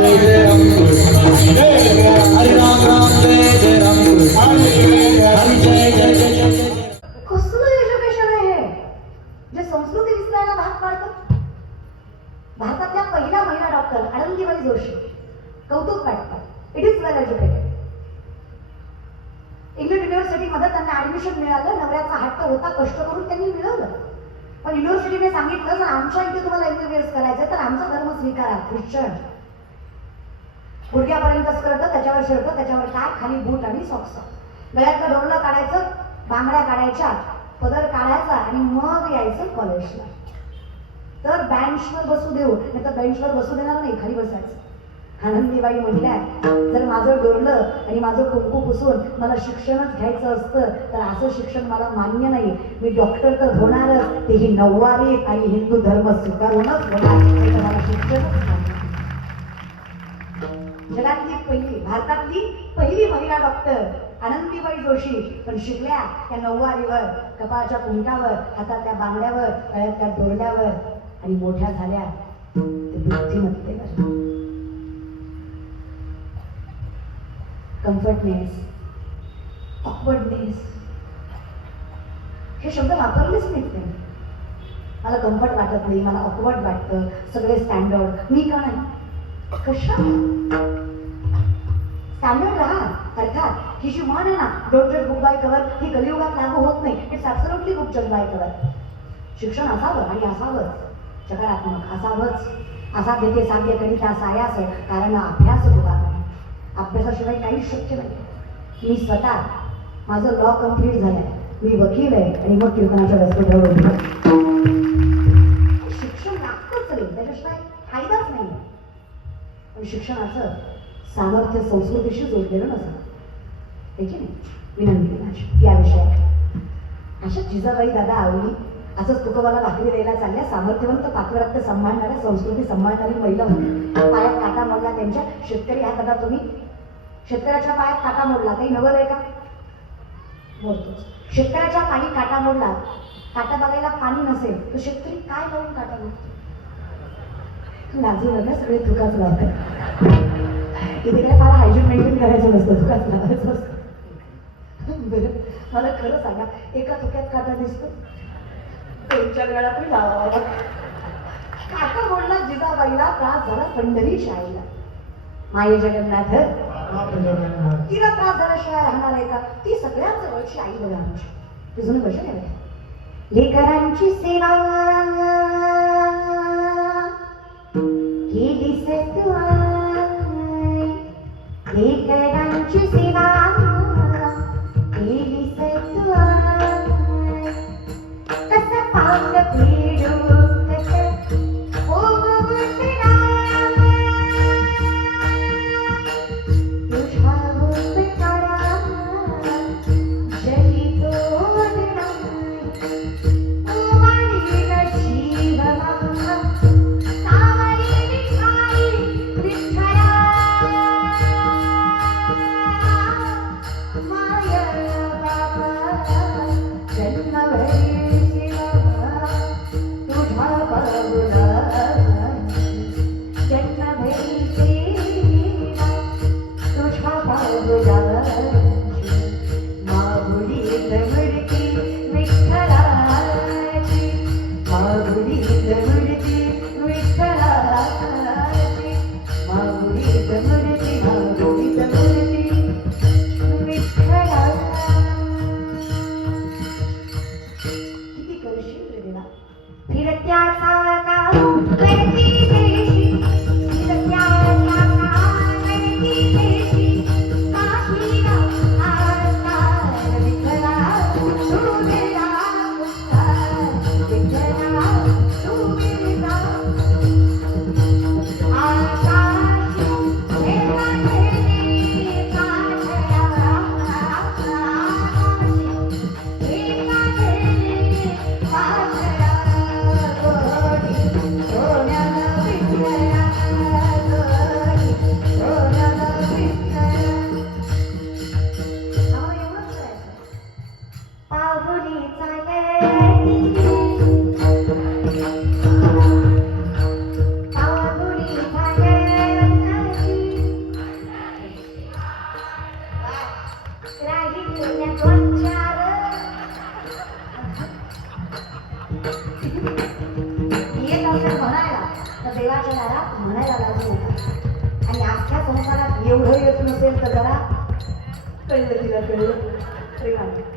जय जय राम हरे राम राम जय जय राम हरे जय जय जय कसलं एज्युकेशन आहे हे जे संस्कृती विसरायला भाग पाडतं. भारतातल्या पहिल्या महिला डॉक्टर आनंदीबाई जोशी कौतुक वाटतं. It is well educated. England युनिव्हर्सिटीमध्ये त्यांना ऍडमिशन मिळालं. नवऱ्याचा हट्ट होता, कष्ट करून त्यांनी मिळवलं. पण युनिव्हर्सिटीने सांगितलं जर आमच्या इथे तुम्हाला MBBS करायचं तर आमचा धर्म स्वीकारा, ख्रिश्चन. गुडघ्यापर्यंत स्कर्ट, त्याच्यावर शर्ट, त्याच्यावर टाय, खाली बूट आणि सॉक्स. गळ्यातलं डोरलं काढायचं, बांगड्या काढायच्या, पदर काढायचा आणि मग यायचं कॉलेजला. तर बेंचवर बसू देऊ, नाही तर बेंचवर बसू देणार नाही, खाली बसायचं. आनंदीबाई म्हणल्या जर माझं डोरलं आणि माझं कुंकू पुसून मला शिक्षणच घ्यायचं असतं तर असं शिक्षण मला मान्य नाही. मी डॉक्टर तर होणारच, तेही नऊवारीत आणि हिंदू धर्म स्वीकारूनच होणार. मला शिक्षणच जगातली पहिली, भारतातली पहिली महिला डॉक्टर आनंदीबाई जोशी. पण शिकल्या त्या नऊवारीवर, कपाळाच्या कुंकावर, हातातल्या बांगड्यावर, गळ्यातल्या डोरल्यावर आणि मोठ्या झाल्या बुद्धिमत्तेवर. कम्फर्टनेस, ऑकवर्डनेस हे शब्द वापरलेच नाहीत त्यांनी. मला कम्फर्ट वाटत नाही, मला ऑकवर्ड वाटतं, सगळे स्टँडर्ड. मी का नाही? कशा स्टँडर्ड राहा. अर्थात ही जी म्हण आहे ना, डोंट जज बुक बाय कव्हर, ही कलियुगात लागू होत नाही. इट्स ॲब्सोल्युटली बुक जज बाय कव्हर. शिक्षण असावं आणि असावंच, सकारात्मक असावंच. असा देते साध्य करिता सायास, कारण अभ्यास होता. अभ्यासाशिवाय काहीच शक्य नाही. मी स्वतः माझं लॉ कम्प्लीट झालंय, मी वकील आहे आणि मग कीर्तनाच्या व्यासपीठावर उभं. शिक्षण लागतंच रे, त्याच्याशिवाय फायदाच नाही. पण शिक्षणाचं सामर्थ्य संस्कृतीशी जोडलेलं नसतं, हे की नाही. विनंती माझी या विषयात अशा जिजाबाई दादा आवली असंच तुकोबाला भाकरी द्यायला चालल्या. सामर्थ्यवंत, पाकव्याप्त सांभाळणाऱ्या, संस्कृती सांभाळणारी महिला होती. पायात काटा मोडला त्यांच्या. शेतकरी आहात दादा तुम्ही, शेतकऱ्याच्या पायात काटा मोडला, काही नवल आहे का? मोडतोच. शेतकऱ्याच्या पायी काटा मोडला, काटा बघायला पाणी नसेल तर शेतकरी काय लावून काटा मोडतो? लाजू नका, सगळे तुकाच लावतात. इथे काय फार हायजीन मेंटेन करायचं नसतं, तुकाच लावायचं असतं. बरं मला खरं सांगा, एका तुक्यात काटा दिसतो, त्यांच्या गळ्यातही लावावा. काटा मोडला जिजाबाईला, त्रास झाला पंढरीच्या आईला. माये जगन्नाथ तिला त्रास झाल्याशिवाय राहणार आहे का? ती सगळ्यात जवळची आई बघा आमची. तुझं भजन आहे लेकरांची सेवा केली सतुआई, लेकरांची सेवा केली सतुआई. कसं पांग फेडू आणि अख्ख्या संसारात एवढं येत नसेल तर जरा कळलं तिला कळलं प्रेमाने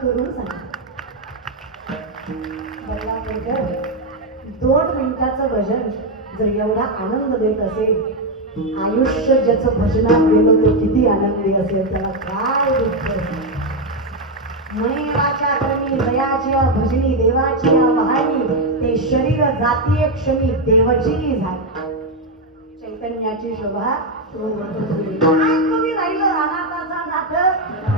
करून सांगितलं. 2 मिनिटाचं भजन जर एवढा आनंद देत असेल आयुष्य ज्याचं भजनात गेलं तो किती आनंदी असेल, त्याला काय दुःख. मयवाच्या कर्मी दयाच्या भजनी देवाची वाहिनी, ते शरीर जातीय क्षमी देवची झाली. चैतन्याची शोभा काय कमी राहिलं रानाचा जात